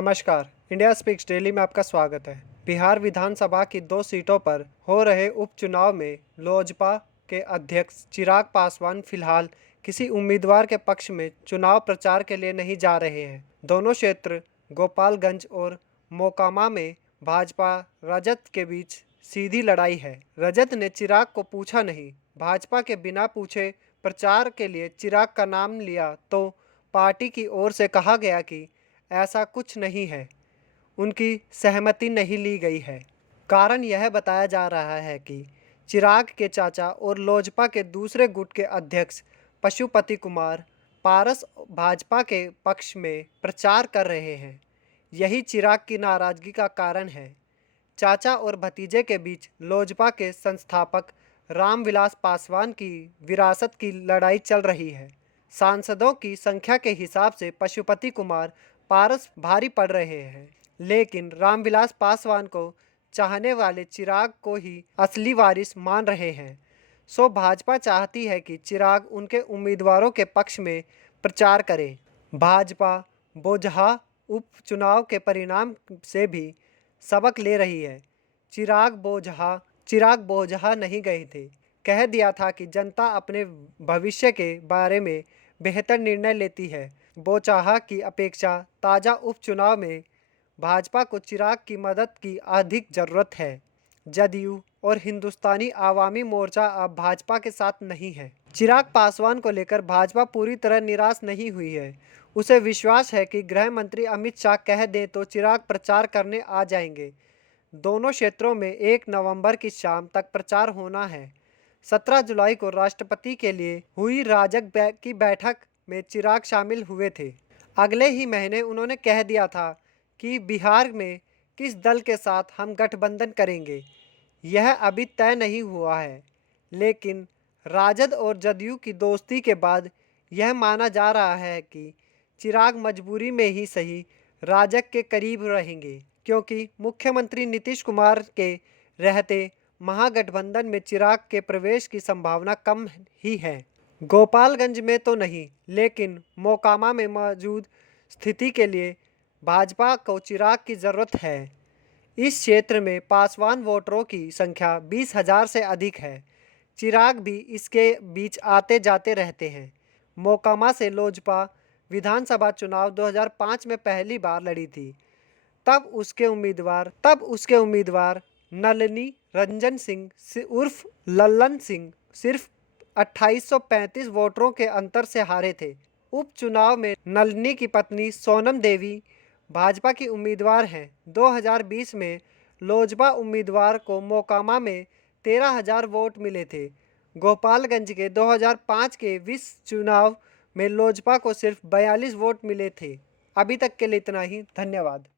नमस्कार, India speaks daily में आपका स्वागत है। बिहार विधानसभा की 2 सीटों पर हो रहे उपचुनाव में लोजपा के अध्यक्ष चिराग पासवान फिलहाल किसी उम्मीदवार के पक्ष में चुनाव प्रचार के लिए नहीं जा रहे हैं। दोनों क्षेत्र गोपालगंज और मोकामा में भाजपा राजद के बीच सीधी लड़ाई है। राजद ने चिराग को पूछा नहीं, भाजपा के बिना पूछे प्रचार के लिए चिराग का नाम लिया तो पार्टी की ओर से कहा गया कि ऐसा कुछ नहीं है, उनकी सहमति नहीं ली गई है। कारण यह बताया जा रहा है कि चिराग के चाचा और लोजपा के दूसरे गुट के अध्यक्ष पशुपति कुमार पारस भाजपा के पक्ष में प्रचार कर रहे हैं। यही चिराग की नाराजगी का कारण है। चाचा और भतीजे के बीच लोजपा के संस्थापक रामविलास पासवान की विरासत की लड़ाई चल रही है। सांसदों की संख्या के हिसाब से पशुपति कुमार पारस भारी पड़ रहे हैं, लेकिन रामविलास पासवान को चाहने वाले चिराग को ही असली वारिस मान रहे हैं। सो भाजपा चाहती है कि चिराग उनके उम्मीदवारों के पक्ष में प्रचार करे। भाजपा बोचहा उपचुनाव के परिणाम से भी सबक ले रही है। चिराग बोचहा नहीं गए थे। कह दिया था कि जनता अपने भविष्य के बारे में बेहतर निर्णय लेती है। बोचहा की अपेक्षा ताज़ा उपचुनाव में भाजपा को चिराग की मदद की अधिक ज़रूरत है। जदयू और हिंदुस्तानी आवामी मोर्चा अब भाजपा के साथ नहीं है। चिराग पासवान को लेकर भाजपा पूरी तरह निराश नहीं हुई है। उसे विश्वास है कि गृह मंत्री अमित शाह कह दें तो चिराग प्रचार करने आ जाएंगे। दोनों क्षेत्रों में 1 नवंबर की शाम तक प्रचार होना है। 17 जुलाई को राष्ट्रपति के लिए हुई राजग की बैठक में चिराग शामिल हुए थे। अगले ही महीने उन्होंने कह दिया था कि बिहार में किस दल के साथ हम गठबंधन करेंगे, यह अभी तय नहीं हुआ है, लेकिन राजद और जदयू की दोस्ती के बाद यह माना जा रहा है कि चिराग मजबूरी में ही सही राजग के करीब रहेंगे, क्योंकि मुख्यमंत्री नीतीश कुमार के रहते महागठबंधन में चिराग के प्रवेश की संभावना कम ही है। गोपालगंज में तो नहीं, लेकिन मोकामा में मौजूद स्थिति के लिए भाजपा को चिराग की ज़रूरत है। इस क्षेत्र में पासवान वोटरों की संख्या 20,000 से अधिक है। चिराग भी इसके बीच आते जाते रहते हैं। मोकामा से लोजपा विधानसभा चुनाव 2005 में पहली बार लड़ी थी। तब उसके उम्मीदवार नलिनी रंजन सिंह उर्फ लल्लन सिंह सिर्फ 2835 वोटरों के अंतर से हारे थे। उपचुनाव में नलिनी की पत्नी सोनम देवी भाजपा की उम्मीदवार हैं। 2020 में लोजपा उम्मीदवार को मोकामा में 13,000 वोट मिले थे। गोपालगंज के 2005 के विस चुनाव में लोजपा को सिर्फ 42 वोट मिले थे। अभी तक के लिए इतना ही। धन्यवाद।